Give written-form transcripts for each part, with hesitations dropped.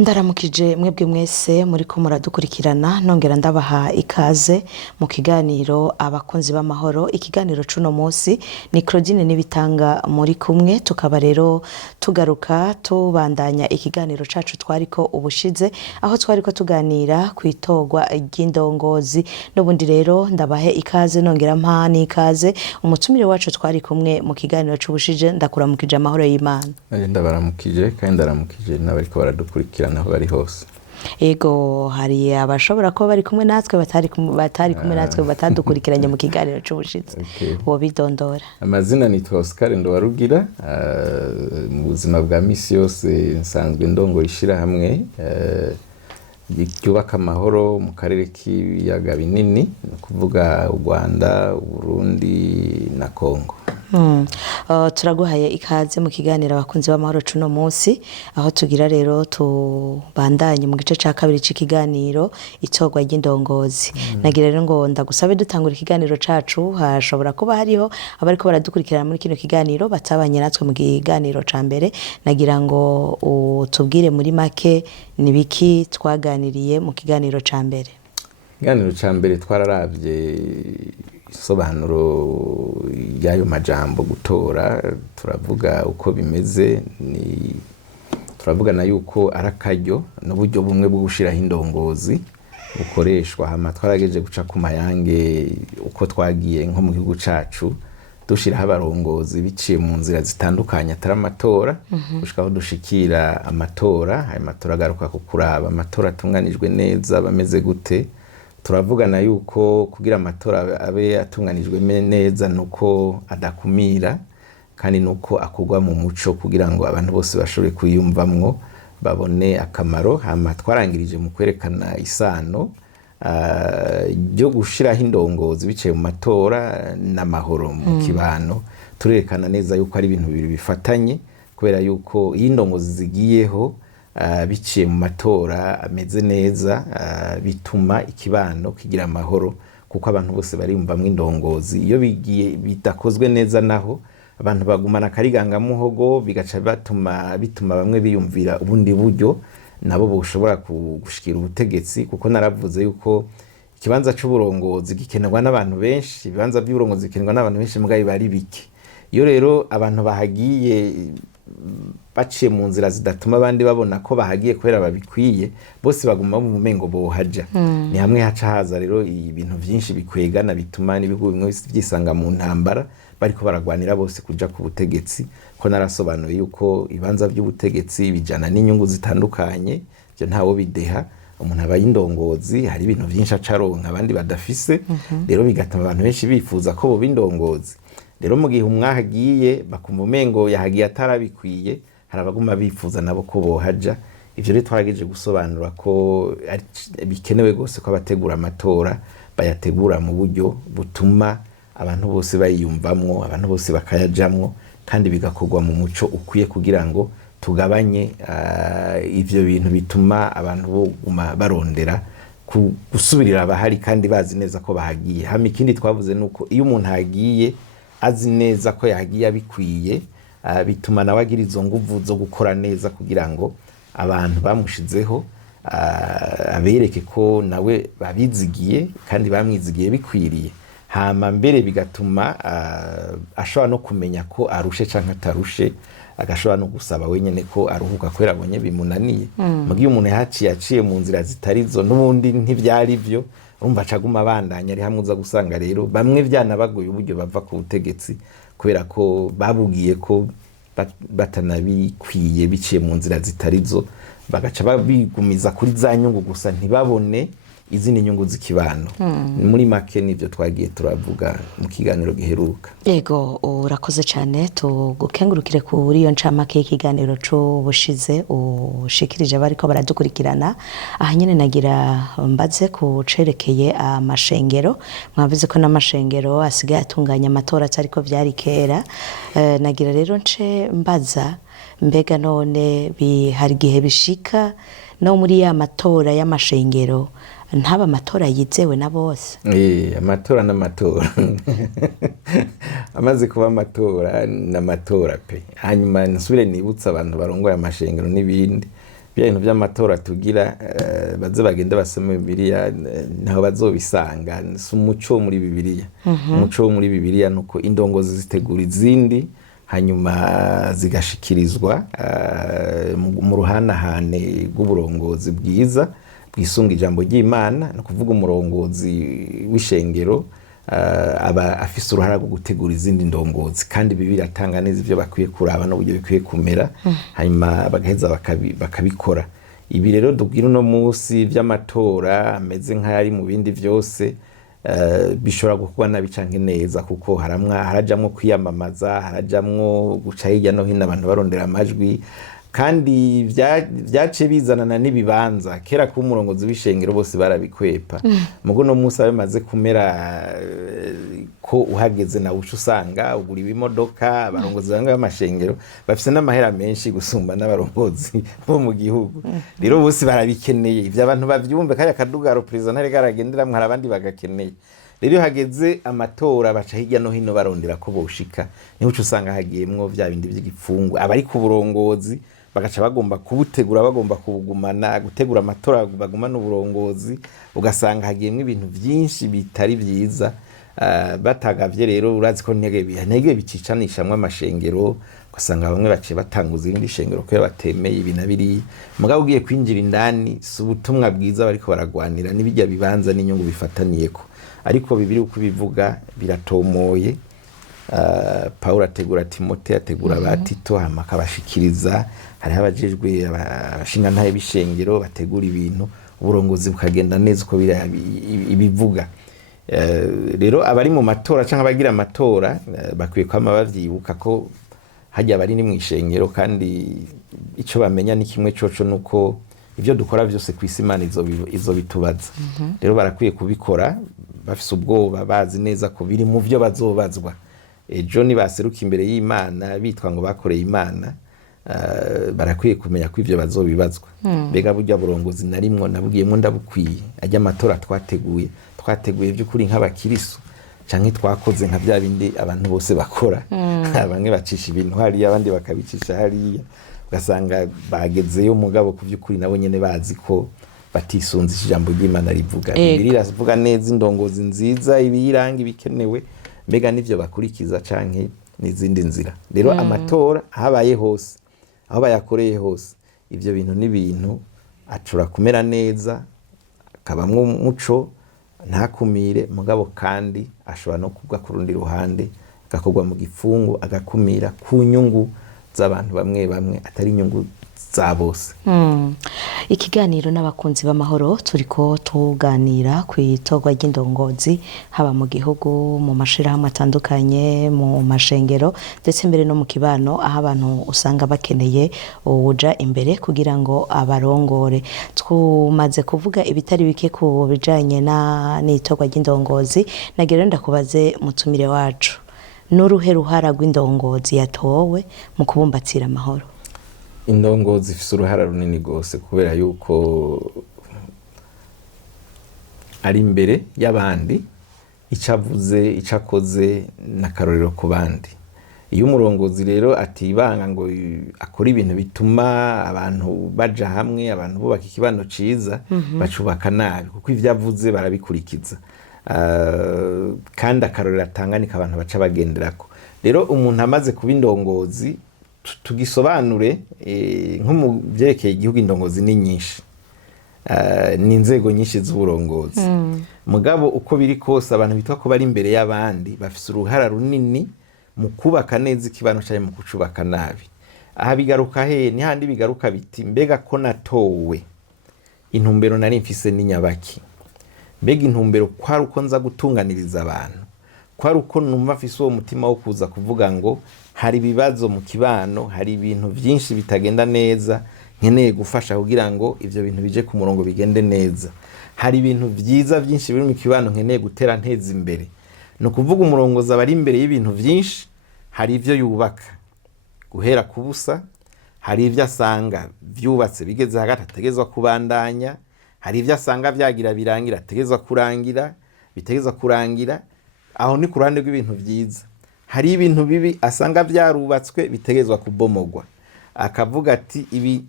Ndaramukije mwebwe mwese muriko muradukurikirana nongera ndabaha ikaze mu kiganiro abakunzi b'amahoro. Ikiganiro cuno munsi ni Claudine Nibitanga muri kumwe, tukaba rero tugaruka tubandanya ikiganiro cacu twariko ubushize, aho twariko tuganira kwitogwa ry'indongozi. N'ubundi rero ndabahe ikaze nongera mpa n'ikaze umutumire wacu twari kumwe mu kiganiro c'ubushije. Ndakuramukije amahoro y'Imana. Ndabaramukije kandi ndaramukije n'abariko baradukurikirana aho bari hose. Ego hari abashobora kuba bari kumwe natwe batari kumwe natwe batadukurikiranye mu kiganiro c'ubushitsi. Wo bidondora. Amazina nitwa Oscar Ndowarugira. Mu buzima bwa misi yose nsanzwe ndongo ishira hamwe ryubaka amahoro mu karere k'ibiyaga binini, no kuvuga u Rwanda, Burundi na Kongo. Turaguhaye ikaze mu kiganiro abakunzi b'amahoro cuno munsi, aho tugira rero tubandanye mu gice ca kabiri c'ikiganiro itogwa ry'indongozi. Nagira rero ngo ndagusabe dutangura ikiganiro cacu, hashobora kuba hariho abariko baradukurikirana muri kino kiganiro batabanye natwe mu kiganiro ca mbere. Nagira ngo utubwire muri make nibiki twaganiriye mu kiganiro ca mbere. Ikiganiro ca mbere twararavye isobanuro y'ayo majambo gutora, turavuga uko bimeze, turavuga na yuko arakaryo n'uburyo bumwe bwo gushiraho indongozi bukoreshwa. Hama twarageje guca ku mayange uko twagiye nko mu gihugu cacu dushiraho abarongozi biciye mu nzira zitandukanye atari amatora, gushika aho dushikira amatora. Ayo matora agaruka ku kuraba amatora atunganijwe neza bameze gute. Turavugana yuko kugira amatora abe atunganijwe neza nuko adakumira kandi nuko akugwa mu muco kugira ngo abantu bose bashobore kuyumvamwo babone akamaro. Hama twarangirije mu kwerekana isano ryo gushiraho indongozi biciye mu matora n'amahoro mu kibano. Turerekana neza yuko ari ibintu bibiri bifatanye, kubera yuko iyo indongozi zigiyeho biciye mu matora ameze neza, bituma ikibano kigira amahoro, kuko abantu bose bariyumvamwo indongozi. Iyo bigiye bidakozwe neza naho abantu bagumana akarigangamuhogo, bigaca bituma bamwe biyumvira ubundi buryo nabo boshobora gushikira ubutegetsi. Kuko naravuze yuko ikibanza c'uburongozi gikenerwa n'abantu benshi, ibibanza by'uburongozi gikenerwa n'abantu benshi mugabe bari bike. Iyo rero abantu bahagiye baciye mu nzira zidatuma abandi babona ko bahagiye kubera babikwiye, bose baguma mu mengo bohaja. Ni hamwe haca haza rero ibintu vyinshi bikwegana, bituma n'ibihugu bimwe vyisanga mu ntambara bariko baragwanira bose kuja ku butegetsi. Ko narasobanuye yuko ibanza by'ubutegetsi bijana n'inyungu zitandukanye, byo ntawo bideha. Umuntu aba y'indongozi, hari ibintu vyinshi acaronka abandi badafise, rero bigatuma abantu benshi bifuza ko boba indongozi. Rero mu gihe umwahagiye bakumva umengo yahagiye atarabikwiye, hari abaguma bifuza nabo ko bohaja. Ivyo rero twarageje gusobanura ko bikenewe gose ko abategura amatora bayategura mu buryo butuma abantu bose bayiyumvamwo, abantu bose bakayajamwo, kandi bigakorwa mu muco ukwiye kugira ngo tugabanye ivyo bintu bituma abantu boguma barondera gusubirira abahari kandi bazi neza ko bahagiye. Hama ikindi twavuze nuko iyo umuntu ahagiye azi neza ko yagiye abikwiye, bituma nawe agira izo nguvu zo gukora neza kugira ngo abantu bamushizeho abereke ko nawe babizigiye kandi bamwizigiye bikwiriye. Hama mbere bigatuma ashobora no kumenya ko arushe canke atarushe, agashobora no gusaba wenyene ko aruhuka kubera abonye bimunaniye. Mugihe umuntu yaciye mu nzira zitarizo n'ubundi ntivyari vyo, urumva acaguma abandanya. Ari hamwe uza gusanga rero bamwe vyanabagoye uburyo bava ku butegetsi kubera ko babugiye ko batanabikwiye biciye mu nzira zitarizo, bagaca babigumiza kuri za nyungu gusa ntibabone izindi nyungu z'ikibano. Muri make nivyo twagiye turavuga mu kiganiro giheruka. Ego urakoze cyane, tugukengurukire kuri iyo ncamake y'ikiganiro c'ubushize ushikirije bariko baradukurikirana. Aha nyene nagira mbaze ku cerekeye amashengero. Mwavuze ko n'amashengero asigaye atunganya amatora atariko vyari kera. Nagira rero nce mbaza, mbega none hari gihe bishika no muri ya matora y'amashengero ntaba amatora yizewe na bose? Amatora n'amatora amaze kuba amatora n'amatora pe. Hanyuma nsubire nibutsa abantu barongoye amashengero n'ibindi bya bintu by'amatora tugira baze bagende basome Bibiliya ntaho bazobisanga. Si umuco wo muri Bibiliya. Umuco wo muri Bibiliya nuko indongozi zitegura izindi hanyuma zigashikirizwa mu ruhanahane rw'uburongozi bwiza bwisunga ijambo ry'Imana. No kuvuga umurongozi w'ishengero aba afise uruhara rwo gutegura izindi ndongozi, kandi Bibiliya atanga neza ivyo bakwiye kuraba n'uburyo bikwiye kumera, hanyuma bagaheza bakabikora. Ibi rero dubwira uno munsi vy'amatora ameze nk'ayari mu bindi vyose bishobora gukorwa nabi canke neza, kuko harajamwo kwiyamamaza, harajamwo guca hirya no hino abantu barondera amajwi, kandi vyace bizanana n'ibibanza. Kera ku umurongozi w'ishengero bose barabikwepa, mugo no munsi abamaze kumera ko uhageze na uca usanga ugura ibimodoka. Abarongozi bamwe b'amashengero bafise n'amahera menshi gusumba n'abarongozi bo mu gihugu. Rero bose barabikeneye, ivyo abantu bavyumve. Kaya kadugaro president ntare karagenderamwo, hari abandi bagakeneye. Rero hageze amatora baca hirya no hino barondera ko boshika, niho uca usanga hagiyemwo vya bindi vy'igipfungu. Abari ku burongozi bagaca bagomba kubutegura, bagomba kubugumana, gutegura amatora bagumana uburongozi, ugasanga hagiyemwo ibintu vyinshi bitari vyiza. Batagavye rero urazi ko ntege bicicanishamwe amashengero, ugasanga bamwe baciye batanguza irindi shengero ko batemeye ibi na biri. Mugabo ugiye kwinjira indani, si ubutumwa bwiza bariko baragwanira, n'ibijya bibanza n'inyungu bifataniyeko. Ariko Bibiliya uko bivuga biratomoye. Paulo ategura Timote, ategura ba Tito, hama akabashikiriza. Hariho abajejwe abashingantahe b'ishengero bategura ibintu, uburongozi bukagenda neza uko ibivuga. Rero abari mu matora canke abagira amatora bakwiye kwama bavyibuka ko hajya bari ni mw'ishengero, kandi ico bamenya ni kimwe coco nuko ivyo dukora vyose kw'isi Imana izo bitubaza. Rero barakwiye kubikora bafise ubwoba, bazi neza ko biri mu vyo bazobazwa. Ejo nibaseruka imbere y'Imana bitwa ngo bakoreye Imana, barakwiye kumenya ko ivyo bazobibazwa. Mbega burya burongozi narimwo nabugiyemwo ndabukwiye? Ajya amatora twateguye by'ukuri nk'abakirisu canke twakoze nka bya bindi abantu bose bakora? Bamwe bacisha ibintu hariya, abandi bakabicisha hariya, ugasanga bagezeyo mugabo ku by'ukuri nabo nyene bazi ko batisunze ijambo ry'Imana rivuga. Bibiliya iravuga neza indongozi nziza, ibiyiranga, ibikenewe, mbega nivyo bakurikiza canke n'izindi nzira. Rero amatora habaye hose, aho bayakoreye hose, ivyo bintu n'ibintu acura kumera neza, akabamwo umuco, ntakumire, mugabo kandi ashobora no kubwa ku rundi ruhande agakorwa mu gifungu, agakumira ku nyungu z'abantu bamwe bamwe, atari inyungu za bose. Ikiganiro n'abakunzi b'amahoro, turiko tuganira ku itorwa ry'indongozi haba mu gihugu, mu mashirahamwe atandukanye, mu mashengero, ndetse mbere no mu kibano, aho abantu usanga bakeneye uja imbere kugira ngo abarongore. Tumaze kuvuga ibitari bike ku bijanye n'itorwa ry'indongozi. Nagira ndakubaze mutumire wacu, n'uruhe ruhara rw'indongozi yatowe mu kubumbatira amahoro? Indongozi ifise uruhara runini gose, kubera yuko ari imbere y'abandi, icavuze icakoze n'akarorero ku bandi. Iyo umurongozi rero atibanga ngo akora ibintu bituma abantu baja hamwe, abantu bubaka ikibano ciza, bacubaka nabi, kuko ivyo avuze barabikurikiza. Kandi akarorero atanganika abantu baca bagenderako. Rero umuntu amaze kuba indongozi, tugisobanure nko mu vyerekeye igihugu, indongozi ni nyinshi, ni inzego nyinshi z'uburongozi. Mugabo uko biri kose, abantu bitwa ko bari imbere y'abandi bafise uruhara runini mu kubaka neza ikibano cyane, mu kucubaka nabi. Aha bigaruka ni handi bigaruka biti, mbega ko natowe, intumbero nari mfise ni nyabaki? Mbega intumbero kwari uko nza gutunganiriza abantu, kwari uko numva mfise uwo mutima wo kuza kuvuga ngo hari ibibazo mu kibano, hari ibintu vyinshi bitagenda neza, nkeneye gufasha kugira ngo ivyo bintu bije ku murongo bigende neza. Hari ibintu vyiza vyinshi biri mu kibano nkeneye gutera nteza imbere. No kuvuga umurongozi abari imbere y'ibintu vyinshi, hari ivyo yubaka guhera ku busa, hari ivyo asanga vyubatse bigeze hagati ategezwa kubandanya, hari ivyo asanga vyagira birangira ategezwa kurangira, bitegezwa kurangira. Aho ni ku ruhande rw'ibintu vyiza. Hari ibintu bibi asanga vyarubatswe bitegezwa kubomogwa, akavuga ati ibi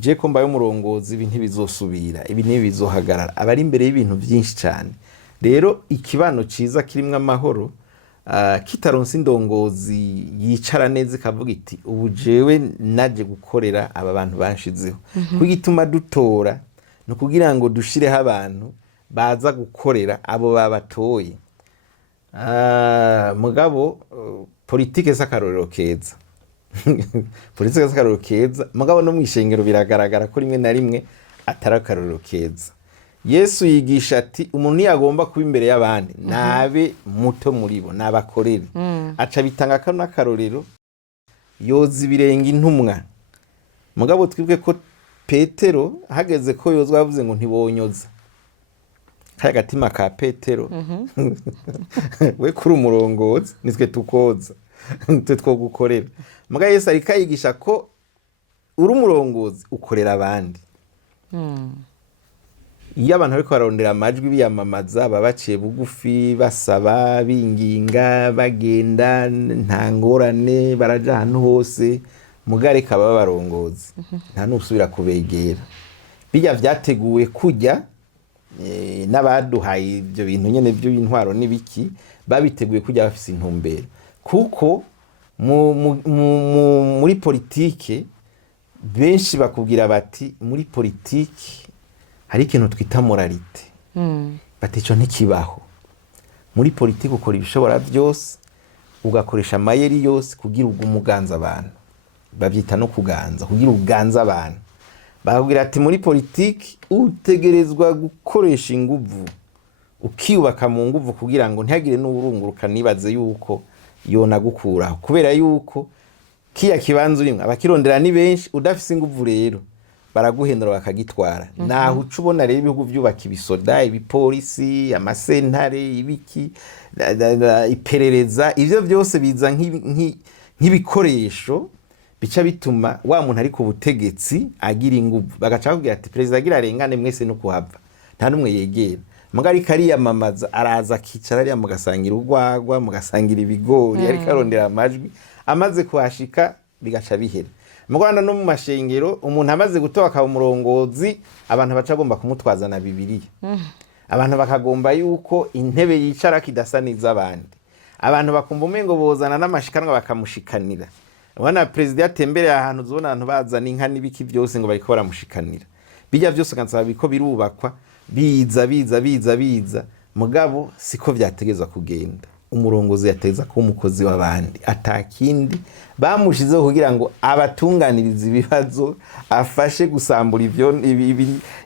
je ko mbaye umurongozi ibi ntibizosubira, ibi ntibizohagarara, aba ari imbere y'ibintu byinshi cyane. Rero ikibano ciza kirimwo amahoro, kitaronse indongozi yicara neza ikavuga iti ubu jewe naje gukorera aba bantu banshizeho. Kugituma dutora no kugira ngo dushireho abantu baza gukorera abo babatoye. Mugabo politike s'akarorero keza. Politike s'akarorero keza, mugabo no mwishengero biragaragara ko rimwe na rimwe atari akarorero keza. Yesu yigisha ati umuntu yagomba kuba imbere y'abandi nabe muto muri bo, nabakorere. Aca bitanga kano akarorero, yoza ibirenge intumwa. Mugabo twibwe ko Petero hageze ko yozwa bavuze ngo ntibonyoza. Kaya gatima ka Petero we kuri umurongozi nitwe tukoza twe two gukorera. Mugabo Yesu ariko yigisha ko uri umurongozi ukorera abandi. Iyo abantu bariko barondera amajwi biyamamaza babaciye bugufi, basaba, binginga, bagenda nta ngorane, baraja ahantu hose, mugare kaba barongozi nta nusubira kubegera. Bijya vyateguwe kujya n'abaduhaye ibyo bintu nyene by'intwaro n'ibiki, babiteguye kujya bafise intumbero, kuko muri politike benshi bakubwira bati muri politike hari ikintu twita moralite. Bati ico ntikibaho. Muri politike ukora ibishobora byose, ugakoresha amayeri yose kugira umuganza abantu. Bavyita no kuganza, kugira uganza abantu. Bakubwira ati muri politike utegerezwa gukoresha inguvu, ukiyubaka mu nguvu kugira ngo ntihagire n'urunguruka nibaze yuko yona gukuraho, kubera yuko kiya kibanza urimwe abakirondera ni benshi, udafise inguvu rero baraguhendera bakagitwara. Naho ucubona rero ibihugu byubaka ibisoda, ibipolisi, amasentare, ibiki, iperereza, ivyo byose biza nk'ibikoresho bica bituma wa muntu ari ku butegetsi agira inguvu. Bagaca bakubwira ati perezida agira arengane mwese no kuhava, nta numwe yegera. Mugari kariyamamaza araza akicara ariya mugasangira urwagwa, mugasangira ibigori, ariko arondera amajwi, amaze kuhashika bigaca bihera. Mu Rwanda no mu mashengero umuntu amaze gutoka akaba umurongozi, abantu baca agomba kumutwaza na Bibiliya. Abantu bakagomba yuko intebe yicara kidasa n'iz'abandi. Abantu bakumva umengo bozana n'amashikanwa bakamushikanira. Wana president yatembereye ahantu uzobona abantu bazana inka n'ibiki byose ngo bariko baramushikanira. Bijya byose kansaba biko birubakwa biza, mugabo siko vyategezwa kugenda. Umurongozi yateza ko umukozi w'abandi atakindi bamushizeho kugira ngo abatunganiriza ibibazo, afashe gusambura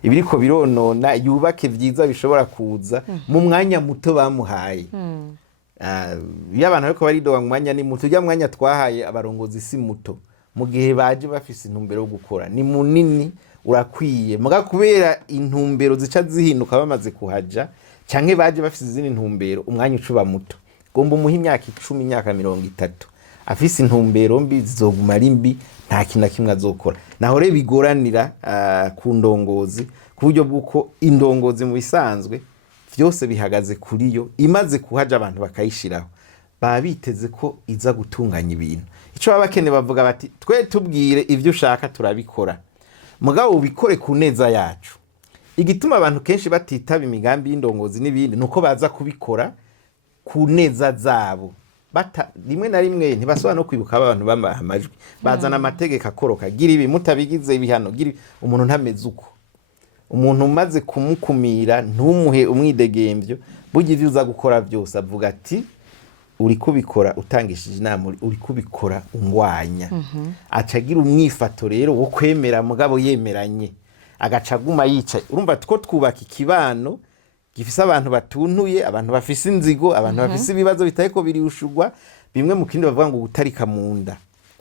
ibiriko bironona, yubake vyiza bishobora kuza mu mwanya muto bamuhaye. Iyo abantu ariko baridoga mu mwanya ni muto, ujya mwanya twahaye abarongozi si muto, mu gihe baje bafise intumbero yo gukora ni munini, urakwiye. Muga kubera intumbero zica zihinduka bamaze kuhaja, canke baje bafise izindi ntumbero, umwanya ucuba muto. Gomba umuha imyaka 10, imyaka 30, afise intumbero mbi zizoguma ari mbi, nta kintu kimwe azokora. Naho rero bigoranira ku ndongozi, ku buryo bw'uko indongozi mu bisanzwe vyose bihagaze kuri yo, imaze kuhaja abantu bakayishiraho, babiteze ko iza gutunganya ibintu. Ico babakene bavuga bati twe tubwire ivyo ushaka turabikora, mugabo ubikore ku neza yacu. Igituma abantu kenshi batitaba imigambi y'indongozi n'ibindi nuko baza kubikora ku neza zabo. Rimwe na rimwe ntibasubira no kwibuka abantu bamaha amajwi, bazana amategeko akoroka, gira ibi mutabigize ibihano, gira umuntu ntameze uko. Umuntu umaze kumukumira ntumuhe umwidegemvyo, burya ivyo uza gukora byose avuga ati uri kubikora utangishije inama, uri kubikora ungwanya. Acagira umwifato rero wo kwemera, mugabo yemeranye, agaca guma yicaye. Urumva ko twubaka ikibano gifise abantu batuntuye, abantu bafise inzigo, abantu bafise ibibazo bitayeko biriushurwa, bimwe mu kindi bavuga ngo gutarika munda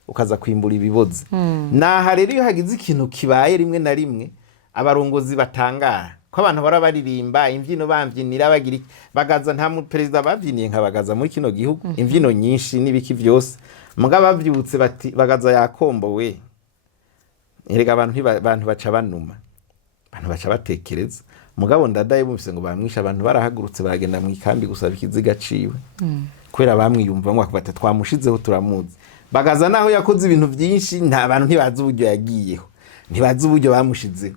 ukaza kwimbura ibiboze. Naha rero iyo hagize ikintu kibaye rimwe na rimwe, abarongozi batangara ko abantu barabaririmba imvyino bamvyinira bagira bagaza, nta mu president bavyiniye nka bagaza muri kino gihugu, imvyino nyinshi nibiki vyose, mugabo bavyutse bati bagaza yakombo we. Erega abantu baca banuma, abantu baca batekereza. Mugabo ndadaye bumvise ngo bamwisha, abantu barahagurutse baragenda mu ikambi gusaba ikiziga ciwe, kwera bamwiyumva ngo akubata twamushizeho turamuzi. Bagaza naho yakoze ibintu byinshi, nta bantu ntibazi uburyo yagiyeho. ntibazi uburyo bamushizeho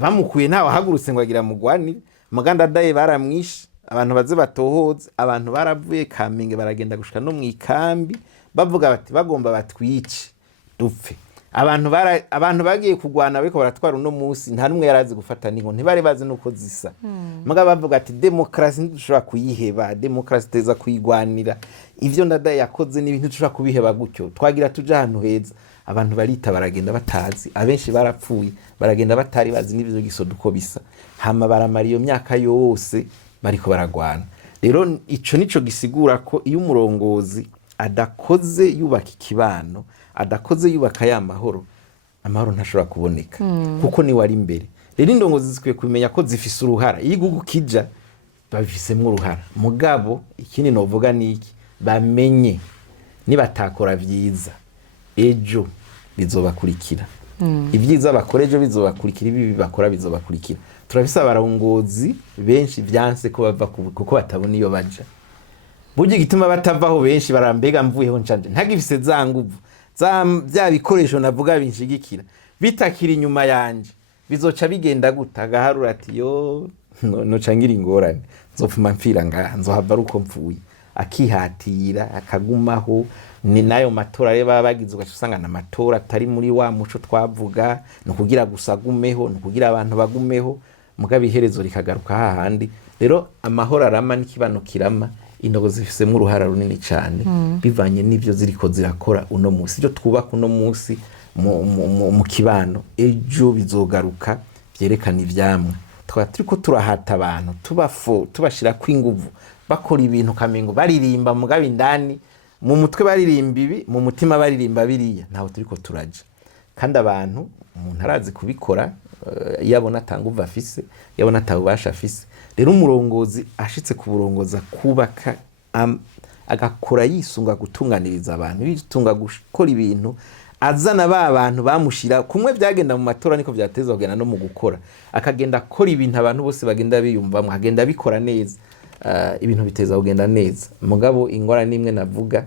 bamukuye ntawe ahagurutse ngo agira mugwanire muganda daye baramwishe abantu baze batohoze abantu baravuye Kamenge baragenda gushika no mu ikambi bavuga bati bagomba batwice dupfe abantu bagiye kugwana bariko baratwara uno munsi nta numwe yarazi gufata ninko ntibari bazi nuko zisa muga bavuga ati demokrasi ntidushobora kuyiheba demokrasi teza kuyigwanira ivyo ndadaye yakoze n'ibintu dushobora kubiheba gutyo twagira tuja ahantu heza abantu barita baragenda batazi abenshi barapfuye baragenda batari bazi n'ivyo gisoda uko bisa hama baramara iyo myaka yose bariko baragwana rero ico nico gisigura ko iyo umurongozi adakoze yubaka ikibano adakoze yubaka ya mahoro amahoro ntashobora kuboneka kuko ni wari imbere rero indongozi zikwiye kumenya ko zifise uruhara iyo igugu kija babifisemwo uruhara mugabo ikindi novuga niki bamenye nibatakora vyiza ejo bizobakurikira ibyiza bakora ejo bizobakurikira ibi bakora bizobakurikira turafise abarongozi benshi vyanse ko bava kuko batabona iyo baja burya gituma batavaho benshi barambega mvuyeho ncanje ntagifise za nguvu bya bikoresho navuga binshigikira bitakira inyuma yanje bizoca bigenda guta agaharura ati yo noca ngira ingorane nzopfuma mpfira ngaha nzohava ari uko mpfuye akihatira akagumaho ni nayo matora rero baba bagize ugaca usanga na matora atari muri wa muco twavuga ni ukugira gusa agumeho ni ukugira abantu bagumeho mugabo iherezo rikagaruka hahandi rero amahoro arama n'ikibano kirama indogo zifisemo uruhara runini cyane bivanye n'ivyo ziriko zirakora uno munsi ibyo twubaka uno munsi mu kibano ejo bizogaruka vyerekana ivyamwe turiko turahata abantu tubashira kw'inguvu bakora ibintu kamengo baririmba mugabo indani mu mutwe baririmba ibi mu mutima baririmba biriya ntaho turiko turaja kandi abantu umuntu arazi kubikora yabona atanguva afise yabona atabubasha afise rero umurongozi ashitse ku burongoza kubaka agakora yisunga gutunganiriza abantu yitunga gukora ibintu azana ba bantu bamushira kumwe byagenda mu matora niko byateza kugenda no mu gukora akagenda akora ibintu abantu bose bagenda biyumvamo agenda bikora neza ibintu biteza kugenda neza mugabo ingora nimwe navuga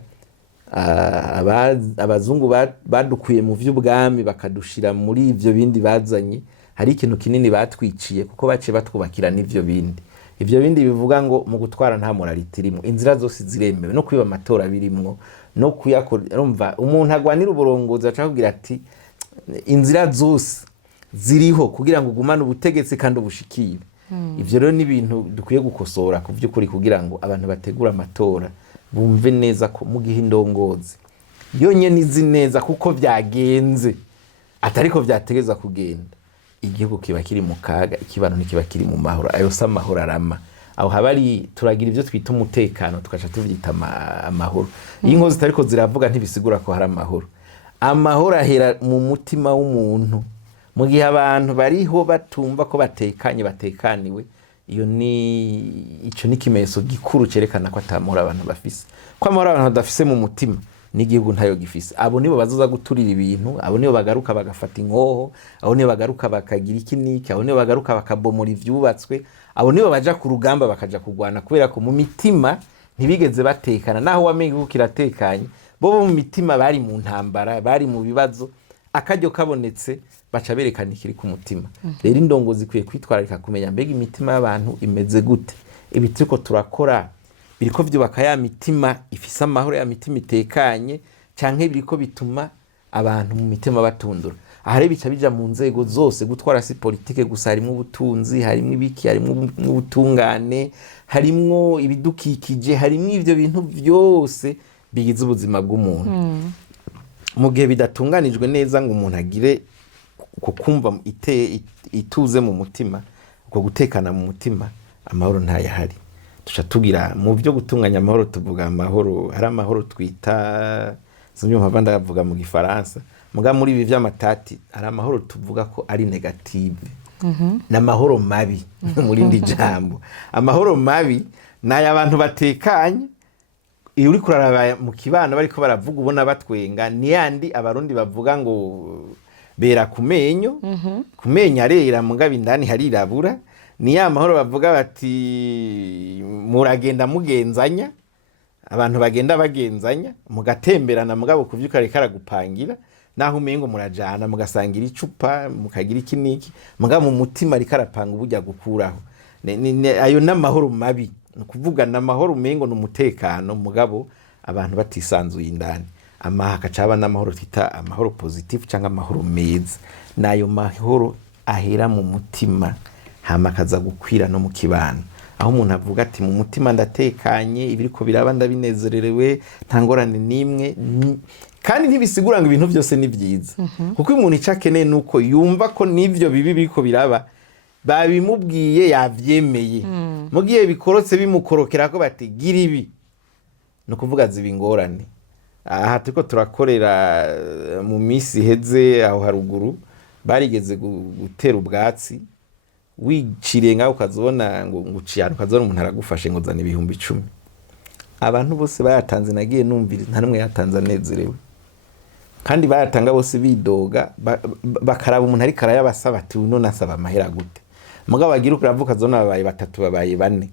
abazungu badukuye mu vy'ubwami bakadushira muri ivyo bindi bazanye hari ikintu kinini batwiciye kuko baciye batwubakira n'ivyo bindi ivyo bindi bivuga ngo mu gutwara nta morality irimo inzira zose ziremewe no kwiba amatora birimwo no kuyakora urumva umuntu agwanira uburongozi aca kugira ati inzira zose ziriho kugira ngo ugumane ubutegetsi kandi ubushikire ivyo rero ni ibintu dukwiye gukosora ku vy'ukuri kugira ngo abantu bategura amatora bumve neza ko mu gihe indongozi yonyene izi neza kuko vyagenze atariko vyategeza kugenda igihugu kiba kiri mu kaga ikibano ntikiba kiri mu mahoro ayo sa mahoro arama aho habari turagira ivyo twita umutekano tukaca tuvyita amahoro iyo inkozi zitariko ziravuga ntibisigura ko hari amahoro ahera mu mutima w'umuntu mu gihe abantu bariho batumva ko batekaniwe iyo ico ni kimenyetso gikuru cerekana ko atamahoro abantu bafise ko amahoro abantu badafise mu mutima n'igihugu ntayo gifise abo nibo bazoza guturira ibintu abo nibo bagaruka bagafata inkoho abo nibo bagaruka bakagira ikiniki abo nibo bagaruka bakabomora ivyubatswe abo nibo baja ku rugamba bakaja kugwana kubera ko mu mitima ntibigeze batekana naho wamenye ko kiratekanye bo mu mitima bari mu ntambara bari mu bibazo akaryo kabonetse baca berekana ikiri ku mutima rero indongozi kwiye kwitwararika kumenya mbega imitima y'abantu imeze gute ibi turiko turakora biriko vyubaka ya mitima ifise amahoro ya mitima itekanye canke biriko bituma abantu mu mitima batundura ahari bica bija mu nzego zose gutwara si politike gusa harimwo ubutunzi harimwo ibiki harimwo ubutungane harimwo ibidukikije harimwo ivyo bintu vyose bigize ubuzima bw'umuntu mu gihe bidatunganijwe neza ngo umuntu agire uko kumva ituze mu mutima uko gutekana mu mutima amahoro ntayahari tuca tugira mu byo gutunganya amahoro tuvuga amahoro hari amahoro twita zimwe mpava ndavuga mu gifaransa muga muri ibi vy'amatati hari amahoro tuvuga ko ari negative n'amahoro mabi muri ndi jambo amahoro mabi nayo abantu batekanye iyo uri kuraraba mu kibano bariko baravuga ubona batwenga ni yandi abarundi bavuga ngo bera kumenyo kumenya arera mugabe indani harirabura ni ya mahoro bavuga bati muragenda mugenzanya abantu bagenda bagenzanya mugatemberana mugabo kuvyuka reka ragupangira naho umengo murajana mugasangira icupa mukagira iki niki mugabo mu mutima ariko arapanga ubujya gukuraho ayo n'amahoro mabi kuvuga n'amahoro umengo n'umutekano mugabo abantu batisanzuye indani hakacaba n'amahoro twita amahoro positive cyangwa amahoro meza nayo mahoro ahera mu mutima hama akaza gukwira no mu kibano aho umuntu avuga ati mu mutima ndatekanye ibiriko biraba ndabinezererewe nta ngorane nimwe kandi ntibisigura ngo ibintu byose ni byiza kuko umuntu icakeneye nuko yumva ko nivyo bibi biriko biraba babimubwiye yavyemeye mugiye bikorotse bimukorokera ko bati gira ibi no kuvuga ziba ingorane aha turiko turakorera mu misi heze aho haruguru barigeze gutera ubwatsi wiciriye ngaho ukazobona ngo uciyana ukazobona umuntu aragufashe ngo zana 10,000 abantu bose bayatanze nagiye numvira nta numwe yatanze anezerewe kandi bayatanga bose bidoga bakaraba umuntu ari karaya basaba ati uno nasaba amahera gute mugabo bagira ukuravuka zona babaye 3 babaye 4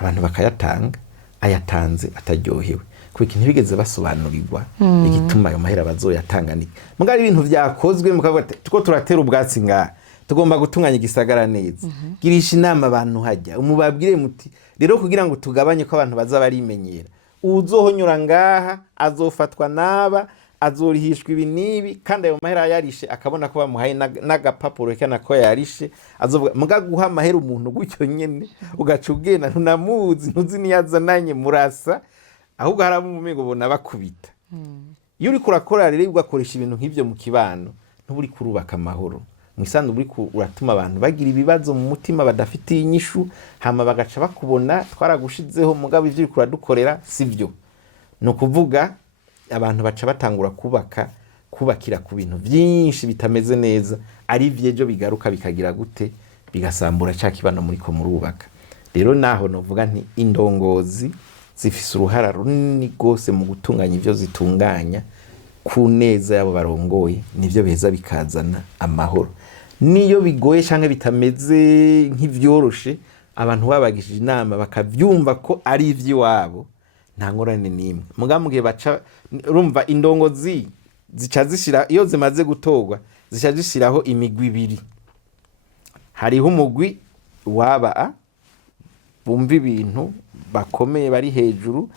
abantu bakayatanga ayatanze ataryohewe kuko ntibigeze basobanurirwa igituma ayo mahera bazoyatanga ni mugabo ibintu vyakozwe mukavuga ati tuko turatera ubwatsi ngaha tugomba gutunganya igisagara neza girisha inama abantu hajya umubabwire muti rero kugira ngo tugabanye ko abantu baza barimenyera uzohonyura ngaha azofatwa naba azorihishwa ibi nibi kandi ayo mahera yarishe akabona ko bamuhaye n'agapapuro kana ko yarishe azovuga mugaguha amahera umuntu gutyo nyene ugaca ugenda ntunamuzi ntuzi niyazananye murasa ahubwo haramo umumengo bona bakubita iyo uri kurakora rero ugakoresha ibintu nk'ivyo mu kibano ntuburi kurubaka amahoro mwisanzu buri uratuma abantu bagira ibibazo mu mutima badafitiye inyishu hama bagaca bakubona twaragushizeho mugabo ivyo uri kuradukorera sivyo no kuvuga abantu baca batangura kubakira ku bintu byinshi bitameze neza ari vyejo bigaruka bikagira gute bigasambura ca kibano muri ko murubaka rero naho novuga nti indongozi zifise uruhara runini gose mu gutunganya ivyo zitunganya ku neza yabo barongoye nivyo beza bikazana amahoro niyo bigoye canke bitameze nk'ivyoroshe abantu babagishije inama bakavyumva ko ari ivy'iwabo nta ngorane nimwe mugihe baca urumva indongozi zica zishira iyo zimaze gutorwa zica zishiraho imigwi ibiri hariho umugwi waba bumva ibintu bakomeye bari hejuru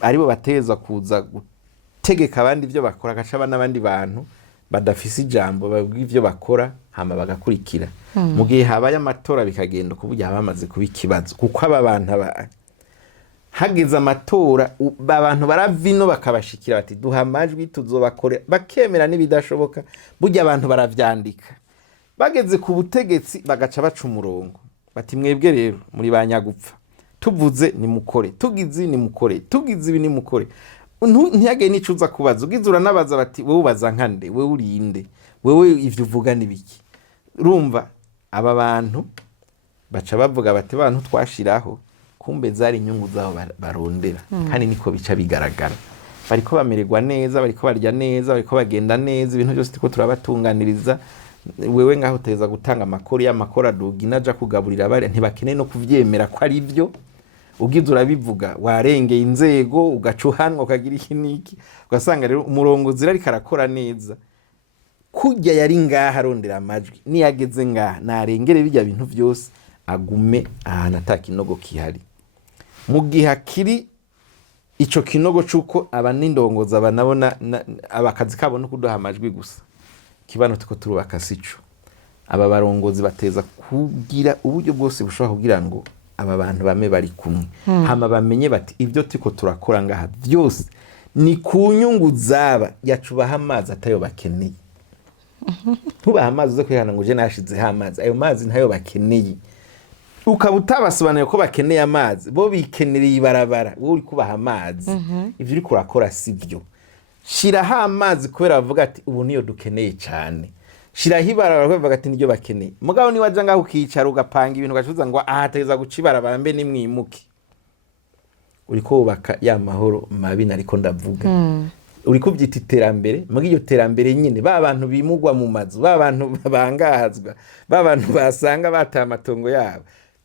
aribo bateza kuza gutegeka abandi ivyo bakora gacaba n'abandi bantu badafise ijambo babwiye ivyo bakora hama bagakurikira mu gihe habaye amatora bikagenda kuburyo bamaze kuba ikibazo kuko aba bantu hageze amatora abantu baravino bakabashikira bati duha amajwi tuzobakore bakemera n'ibidashoboka burya abantu baravyandika bageze ku butegetsi bagaca baca umurongo bati mwebwe rero muri banyagupfa tuvuze ni mukore tugize ni mukore tugize ibi ni mukore ntiyage nicuza kubaza ugize uranabaza bati wewe ubaza nkande wewe urinde wewe ivyo uvuga nibiki urumva aba bantu baca bavuga bati abantu twashiraho kumbe zari inyungu zabo barondera kandi niko bica bigaragara bariko bamererwa neza bariko barya neza bariko bagenda neza ibintu byose tiko turabatunganiriza wewe ngaho uteza gutanga amakori y'amakora aduga inaja kugaburira bari ntibakeneye no kuvyemera ko ari byo ugize urabivuga warengeye inzego ugacuhanwa ukagira iki niki ugasanga rero umurongo zira ariko arakora neza kujya yari ngaha arondera amajwi niyageze ngaha narengere bijya bintu byose agume ahantu atakinogo kihari mu gihe akiri ico kinogo cuko abanindongoza abanabona abakazi kabo no kuduha amajwi gusa kibano tuko turubaka sico aba barongozi bateza kugira uburyo bwose bushobora kugira ngo aba bantu bame bari kumwe hama bamenye bati ivyo tuko turakora ngaha byose ni ku nyungu zaba yacubaha amazi atayo bakeneye tubaha amazi zo kwihana ngo je nashize amazi ayo mazi ntayo bakeneye ukaba utabasobanuye ko bakeneye amazi bo bikenereye ibarabara wowe uri kubaha amazi ivyo uri kurakora sivyo shiraho amazi kubera bavuga ati ubu niyo dukeneye cyane shiraho ibarabara bavuga ati niryo bakeneye mugabo ni waja ngaho ukicara ugapanga ibintu ugacuza ngo ahateza guca ibarabara mbe nimwimuke uri kubaka ya mahoro mabi nariko ndavuga uri kubyita iterambere mugi iyo terambere nyine ba bantu bimugwa mu mazu ba bantu bangahazwa ba bantu basanga bata amatongo yabo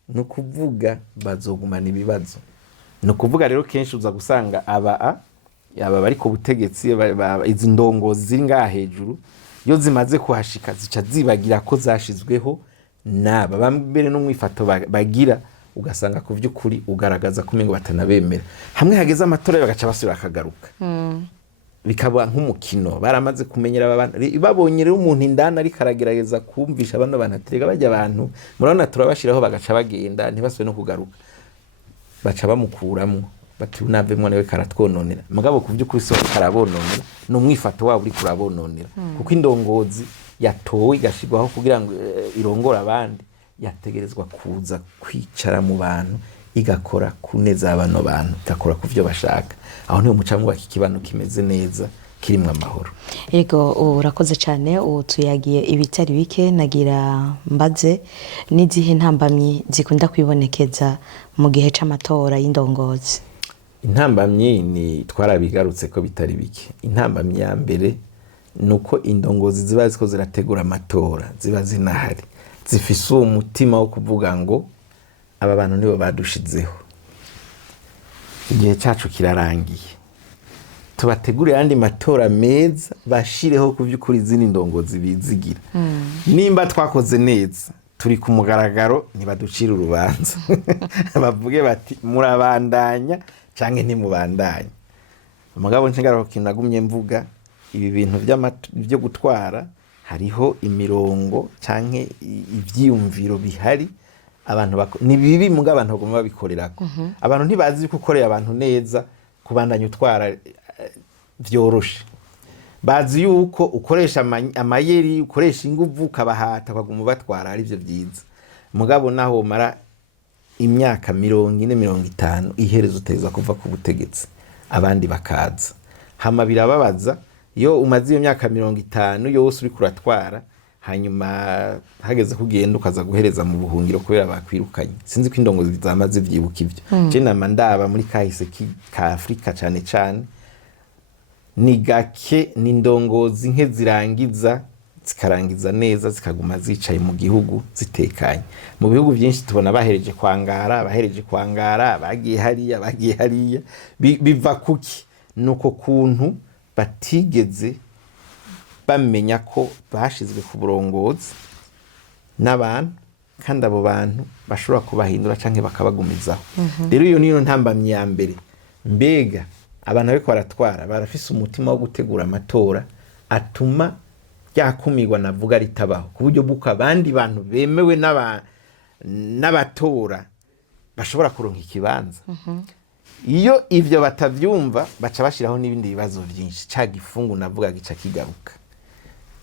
no kuvuga bazogumana ibibazo no kuvuga rero kenshi uza gusanga aba yaba bari ku butegetsi izi ndongozi ziri ngaha hejuru iyo zimaze kuhashika zica zibagira ko zashizweho naba bambere n'umwifato bagira ugasanga ku by'ukuri ugaragaza ko umengo batanabemera hamwe hageze amatora bagaca basubira akagaruka bikaba nk'umukino baramaze kumenyera abantu babonye rero umuntu indana ari karagerageza kumvisha abana bantu aterega bajya abantu murabona turabashiraho bagaca bagenda ntibasubire no kugaruka baca bamukuramo bati unavemwe nawe karatwononera mugabo ku by'ukuri so karabononera no mwifato wabo uri kurabononera kuko indongozi yatowe igashirwaho kugira ngo irongora abandi yategerezwa kuza kwicara mu bantu igakora kuneza abano bantu igakora ku byo bashaka aho niho mucamwe baki kibano kimeze neza kirimwe amahoro. Yego urakoze cyane utuyagiye ibitari bike nagira mbaze n'izihe ntambamyi zikunda kwibonekeza mu gihe c'amatora y'indongozi. Intambamyi ni twarabigarutse ko bitari bike. Intambamyi ya mbere nuko indongozi ziba ziko zirategura amatora ziba zinahari zifise umutima wo kuvuga ngo aba bantu nibo badushizeho igihe cyacu kirarangiye tubategure andi matora meza bashireho ku by'ukuri zini ndongozi bizigira nimba twakoze neza turi ku mugaragaro ntibaducira urubanza bavuge bati murabandanya canke ntimubandanya umugabo nshingara ko nagumye mvuga ibi bintu byo gutwara hariho imirongo canke ivyiyumviro bihari abantu ni bibi muga abantu bagomba babikorerako abantu ntibazi ko ukorera abantu neza kubandanya utwara vyoroshe bazi yuko ukoresha amayeri ukoresha inguvu kabahata kwaguma batwara ari byo byiza mugabo naho mara imyaka 40-50 iherezo uteza kuva ku butegetsi abandi bakaza hama birababaza iyo umaze iyo myaka 50 yose uri kuratwara hanyuma hageze kugenda ukaza guhereza mu buhungiro kubera bakwirukanye sinzi ko indongozi zamaze vyibuka ivyo je namandaba muri kahise ka Afrika cyane cyane ni gake n'indongozi nke zirangiza zikarangiza neza zikaguma zicaye mu gihugu zitekanye mu bihugu byinshi tubona bahereje kwangara bagiye hariya biva kuki nuko kuntu batigeze bamenya ko bashizwe ku burongozi n'abantu kandi abo bantu bashobora kubahindura canke bakabagumizaho rero iyo niyo ntambamye ya mbere mbega abantu bariko baratwara barafise umutima wo gutegura amatora atuma yakumirwa navuga ritabaho ku buryo buko abandi bantu bemewe n'abatora bashobora kuronka ikibanza iyo ivyo batavyumva baca bashiraho n'ibindi bibazo byinshi ca gifungu navuga gica kigaruka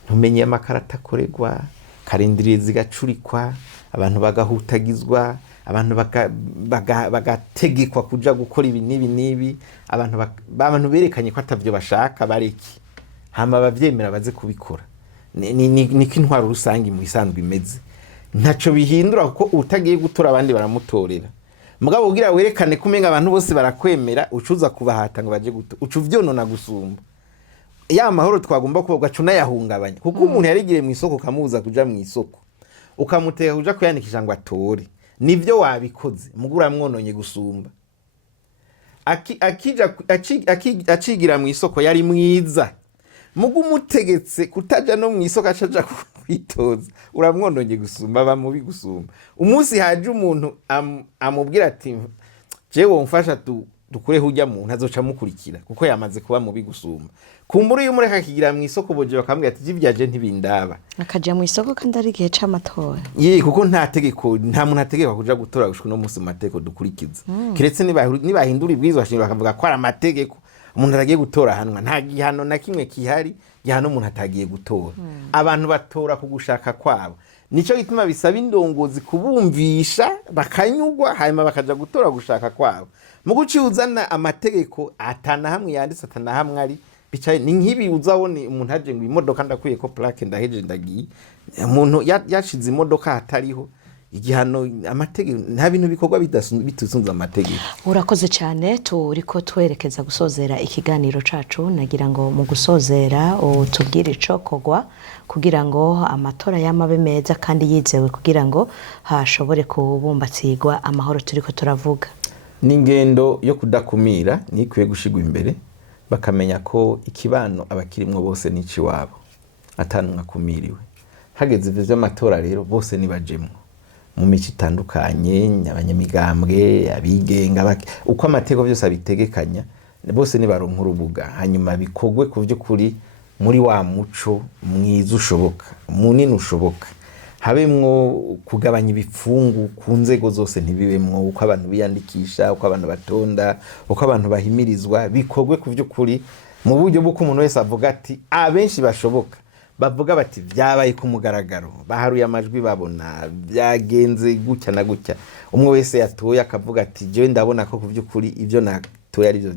ntumenye amakarata akorerwa karindiriye zigacurikwa abantu bagahutagizwa abantu bagategekwa kuja gukora ibi nibi abantu berekanye ko atavyo bashaka bareki hama bavyemera baze kubikora niko intwaro rusangi mu isanzwe imeze ntaco bihindura kuko utagiye gutora abandi baramutorera mugabo ugira werekane kumenga abantu bose barakwemera ucuza kubahata ngo baje guto ucuvyonona gusumba ya mahoro twagomba kuba gacuna yahungabanya kuko umuntu yarigire mu isoko kamuza kuja mu isoko ukamuteka kuja kuyandikisha ngo atore nivyo wabikoze mugura mwononye gusumba akigira mu isoko yari mwiza mugu umutegetse kutaja no mu isoko acaja kwitoza uramwononye gusumba bamubi gusumba umunsi haje umuntu amubwira ati jewe mfasha dukure hujya mu ntazoca mukurikira kuko yamaze kuba mubi gusumba kumbura iyo mureka kigira mu isoko boje bakambwira ati jivyaje ntibindaba akaja mu isoko kandi ari gihe c'amatora kuko nta muntu ategeka kuja gutora gushika no musi mateko dukurikiza kiretse nibahindura ibwirizwa shingiro bakavuga ko ari amategeko umuntu aragiye gutora hanwa nta gihano na kimwe kihari gihano umuntu atagiye gutora abantu batora kugushaka kwabo nico gituma bisaba indongozi kubumvisha bakanyugwa hanyuma bakaja gutora gushaka kwabo mu guciyuzana amategeko atana hamwe yanditse atana hamwe ari bicaye ni nkibi uzabone umuntu aje ngo imodoka ndakuye ko plaque ndaheje ndagiye umuntu yashize imodoka hatariho igihano amategeko nta bintu bikorwa bitusunza amategeko. Urakoze cyane turiko twerekeza gusozera ikiganiro cacu nagira ngo mu gusozera utubwire ico kogwa kugira ngo amatora yamabe meza kandi yizewe kugira ngo hashobore kubumbatsigwa amahoro turiko turavuga. N'ingendo yo kudakumira nikwiye gushigwa imbere bakamenya ko ikibano abakirimwo bose n'ici wabo atanumwe akumiriwe. Hageze ivyo vy'amatora rero bose nibajemwo mu mico itandukanye, abanyamigambwe, abigenga, uko amateko vyose abitegekanya, bose nibaronka urubuga hanyuma bikogwe ku vy'ukuri muri wa muco mwiza ushoboka, munini ushoboka, habemwo kugabanya ibipfungu ku nzego zose, ntibibemwo uko abantu biyandikisha, uko abantu batonda, uko abantu bahimirizwa, bikogwe ku vy'ukuri mu buryo bw'uko umuntu wese avuga ati abenshi bashoboka bavuga bati vyabaye ku mugaragaro, baharuye amajwi babona byagenze gutya na gutya, umwe wese yatoye akavuga ati jewe ndabona ko ku vy'ukuri ivyo natoye ari byo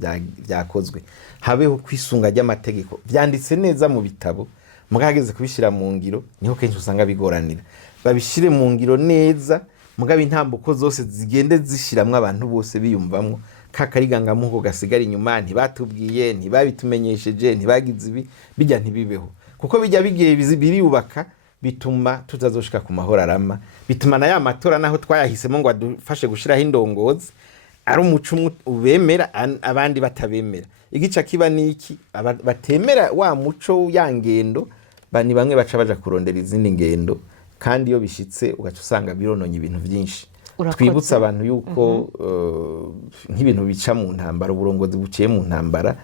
byakozwe. Habeho kwisunga ry'amategeko vyanditse neza mu bitabo, mugageze kubishira mu ngiro niho kenshi usanga bigoranira. Babishire mu ngiro neza, mugabe intambuko zose zigende zishiramwe abantu bose biyumvamwo, kakarigangamuko gasigara inyuma, ntibatubwiye, ntibabitumenyesheje, ntibagize ibi, bijya ntibibeho. Kuko bijya bigiye biriyubaka, bituma tutazoshika ku mahoro arama, bituma na ya matora naho twayahisemo ngo adufashe gushiraho indongozi ari umuco ubemera abandi batabemera. Igica kiba niki, batemera wa muco ya ngendo, bani bamwe baca baja kurondera izindi ngendo, kandi iyo bishitse ugaca usanga birononye ibintu byinshi. Twibutsa abantu yuko nk'ibintu bica mu ntambara, uburongozi buciye mu ntambara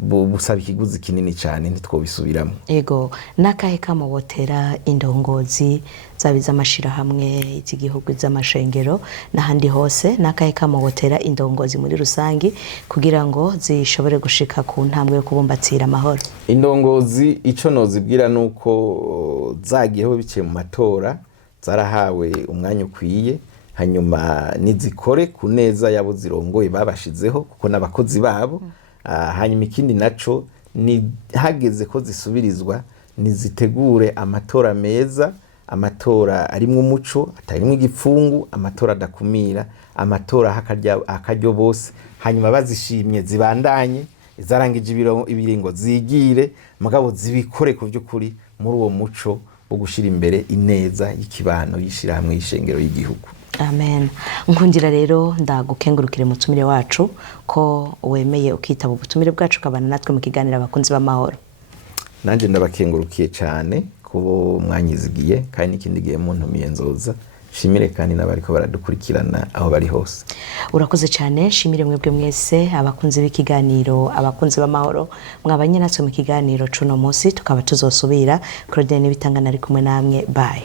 busaba ikiguzi kinini cyane, ntitwobisubiramo. Ego, nakahe kamobotera indongozi zabiza amashirahamwe y'igihugu z'amashengero n'ahandi hose, nakahe kamobotera indongozi muri rusangi kugira ngo zishobore gushika ku ntambwe yo kubumbatsira amahoro? Indongozi ico nozibwira nuko zagiyeho biciye mu matora, zarahawe umwanya ukwiye, hanyuma nizikore ku neza yabo zirongoye babashizeho kuko n'abakozi babo. Hanyuma ikindi naco ni hageze ko zisubirizwa, nizitegure amatora meza, amatora arimwo umuco, atarimwo igipfungu, amatora adakumira, amatora akaryo bose, hanyuma bazishimye zibandanye, izarangije ibiringo zigire, mugabo zibikore ku vy'ukuri muri uwo muco wo gushira imbere ineza y'ikibano yishirahamwe y'ishengero y'igihugu. Amen. Nkundira rero ndagukengurukire mutumire wacu ko wemeye ukitaba ubutumire bwacu kabana natwe mu kiganiro abakunzi b'amahoro. Nanje ndabakengurukiye cyane kubo mwanyizigiye, kandi ikindi gihe muntumiye nzoza. Shimire kandi nabariko baradukurikirana aho bari hose. Urakoze cyane, shimire mwebwe mwese abakunzi b'ikiganiro abakunzi b'amahoro, mwabanye natwe mu kiganiro cuno munsi, tukaba tuzosubira. Claudine Nibitanga nari kumwe namwe, bye.